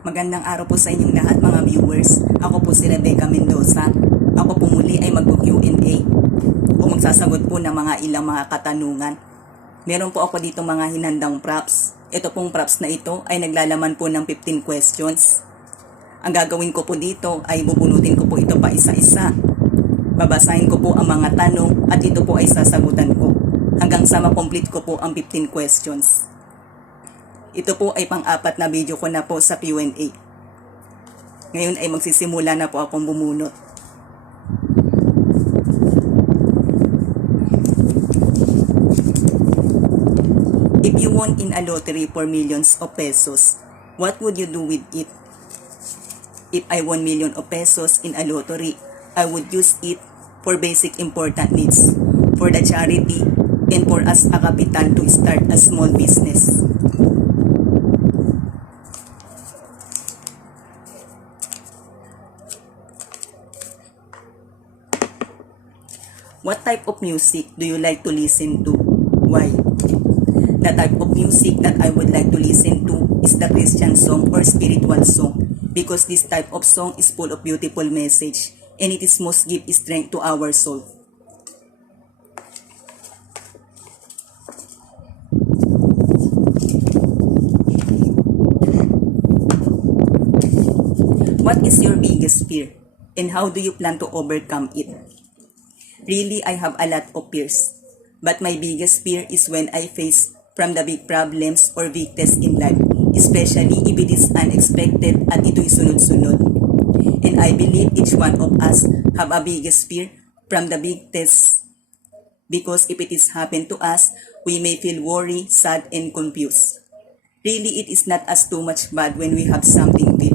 Magandang araw po sa inyong lahat mga viewers. Ako po si Rebecca Mendoza. Ako po muli ay mag-Q&A o magsasagot po ng mga ilang mga katanungan. Meron po ako dito mga hinandang props. Ito pong props na ito ay naglalaman po ng 15 questions. Ang gagawin ko po dito ay bubunutin ko po ito pa isa-isa. Babasahin ko po ang mga tanong at ito po ay sasagutan ko hanggang sa makomplete ko po ang 15 questions. Ito po ay pang-apat na video ko na po sa Q&A. Ngayon ay magsisimula na po akong bumunot. If you won in a lottery for millions of pesos, what would you do with it? If I won millions of pesos in a lottery, I would use it for basic important needs, for the charity, and for as a capital to start a small business. What type of music do you like to listen to? Why? The type of music that I would like to listen to is the Christian song or spiritual song because this type of song is full of beautiful message and it is most give strength to our soul. What is your biggest fear and how do you plan to overcome it? Really, I have a lot of fears. But my biggest fear is when I face from the big problems or big tests in life, especially if it is unexpected at ito'y sunod-sunod. And I believe each one of us have a biggest fear from the big tests because if it is happen to us, we may feel worried, sad, and confused. Really, it is not as too much bad when we have something big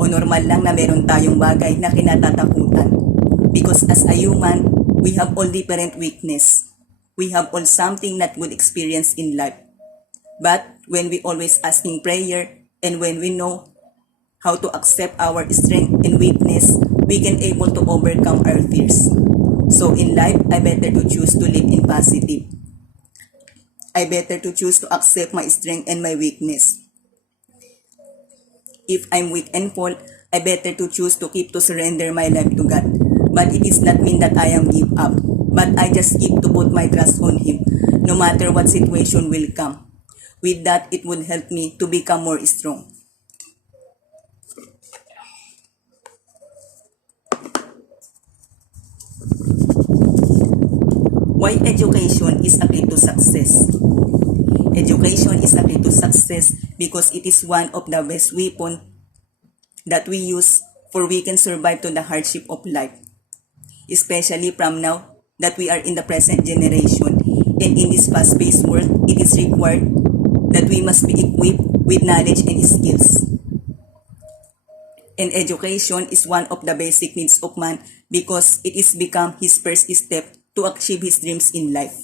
o normal lang na meron tayong bagay na kinatatakutan because as a human, we have all different weakness. We have all something not good experience in life. But when we always asking prayer and when we know how to accept our strength and weakness, we can able to overcome our fears. So in life, I better to choose to live in positive. I better to choose to accept my strength and my weakness. If I'm weak and fall, I better to choose to keep to surrender my life to God. But it is not mean that I am give up. But I just keep to put my trust on Him, no matter what situation will come. With that, it would help me to become more strong. Why education is a key to success? Education is a key to success because it is one of the best weapons that we use for we can survive to the hardship of life. Especially from now that we are in the present generation and in this fast-paced world, it is required that we must be equipped with knowledge and skills. And education is one of the basic needs of man because it is become his first step to achieve his dreams in life.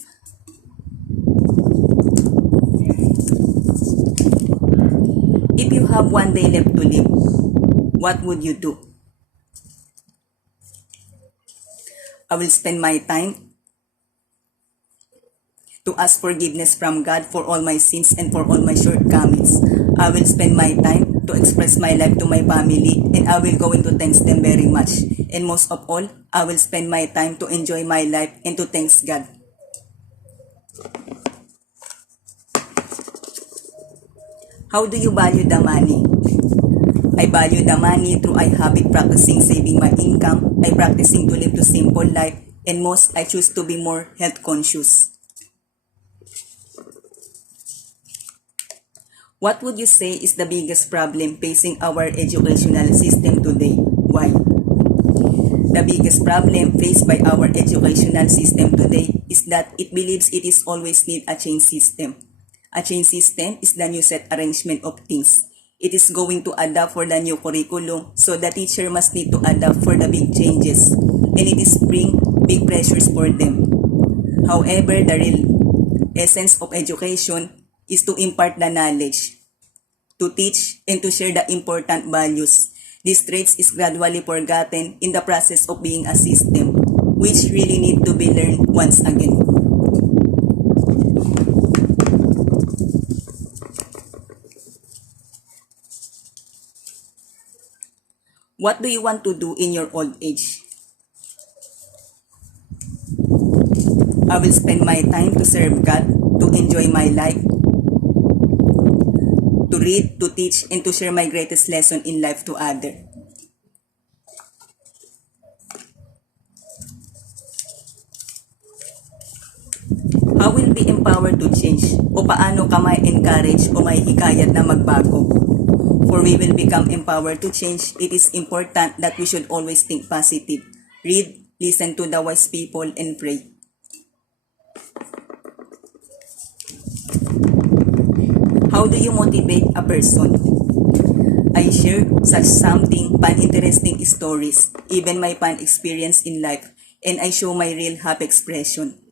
If you have one day left to live, what would you do? I will spend my time to ask forgiveness from God for all my sins and for all my shortcomings. I will spend my time to express my life to my family and I will going to thank them very much. And most of all, I will spend my time to enjoy my life and to thank God. How do you value the money? I value the money through I habit practicing saving my income, I practicing to live the simple life, and most I choose to be more health conscious. What would you say is the biggest problem facing our educational system today? Why? The biggest problem faced by our educational system today is that it believes it is always need a change system. A change system is the new set arrangement of things. It is going to adapt for the new curriculum, so the teacher must need to adapt for the big changes, and it is bring big pressures for them. However, the real essence of education is to impart the knowledge, to teach, and to share the important values. These traits is gradually forgotten in the process of being a system, which really need to be learned once again. What do you want to do in your old age? I will spend my time to serve God, to enjoy my life, to read, to teach, and to share my greatest lesson in life to others. How will be empowered to change? O paano ka may encourage o may hikayat na magbago? For we will become empowered to change, it is important that we should always think positive. Read, listen to the wise people, and pray. How do you motivate a person? I share such something fun, interesting stories, even my fun experience in life, and I show my real happy expression.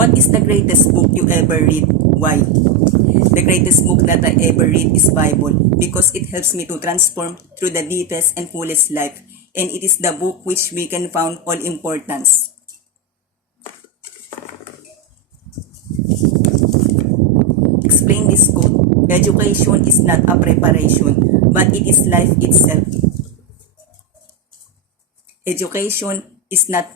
What is the greatest book you ever read? Why? The greatest book that I ever read is Bible because it helps me to transform through the deepest and fullest life, and it is the book which we can found all importance. Explain this quote. Education is not a preparation, but it is life itself. Education is not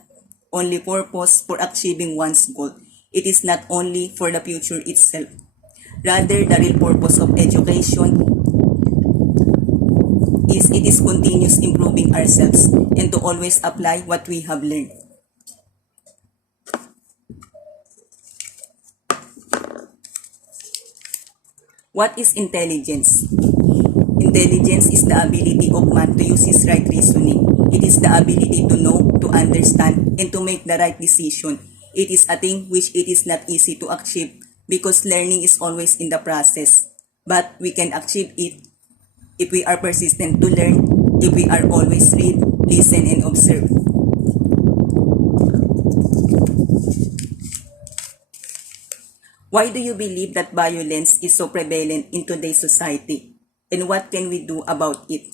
only purpose for achieving one's goal. It is not only for the future itself. Rather, the real purpose of education is it is continuous improving ourselves and to always apply what we have learned. What is intelligence? Intelligence is the ability of man to use his right reasoning. It is the ability to know, to understand, and to make the right decision. It is a thing which it is not easy to achieve because learning is always in the process. But we can achieve it if we are persistent to learn, if we are always read, listen, and observe. Why do you believe that violence is so prevalent in today's society? And what can we do about it?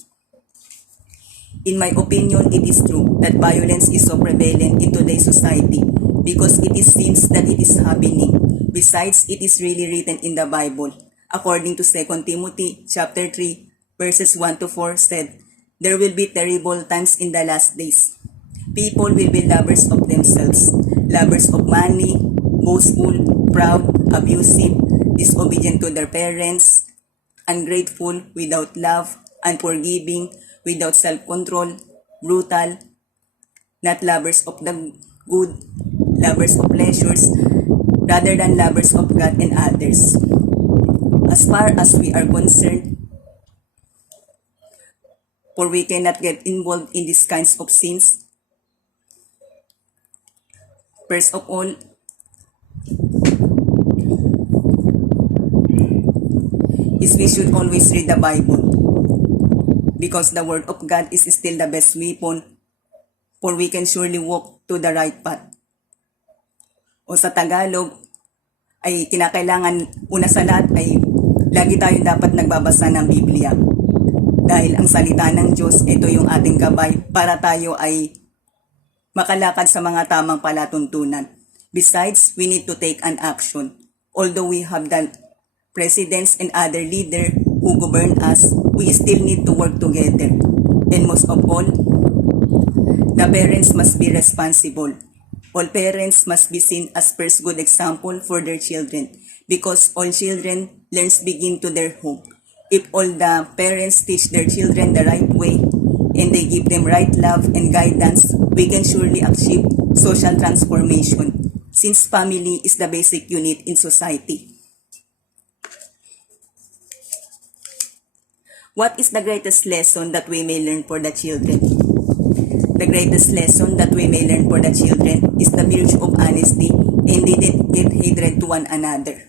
In my opinion, it is true that violence is so prevalent in today's society because it is seems that it is happening. Besides, it is really written in the Bible. According to 2 Timothy chapter 3, verses 1 to 4 said, "There will be terrible times in the last days. People will be lovers of themselves, lovers of money, boastful, proud, abusive, disobedient to their parents, ungrateful, without love, unforgiving, without self-control, brutal, not lovers of the good, lovers of pleasures, rather than lovers of God and others." As far as we are concerned, for we cannot get involved in these kinds of sins. First of all, is we should always read the Bible because the Word of God is still the best weapon for we can surely walk to the right path. O sa Tagalog, ay kinakailangan una sa lahat ay lagi tayong dapat nagbabasa ng Biblia. Dahil ang salita ng Diyos, ito yung ating gabay para tayo ay makalakad sa mga tamang palatuntunan. Besides, we need to take an action. Although we have the presidents and other leaders who govern us, we still need to work together. And most of all, the parents must be responsible. All parents must be seen as first good example for their children because all children learns begin to their home. If all the parents teach their children the right way and they give them right love and guidance, we can surely achieve social transformation since family is the basic unit in society. What is the greatest lesson that we may learn for the children? The greatest lesson that we may learn for the children is the virtue of honesty and didn't get hatred to one another.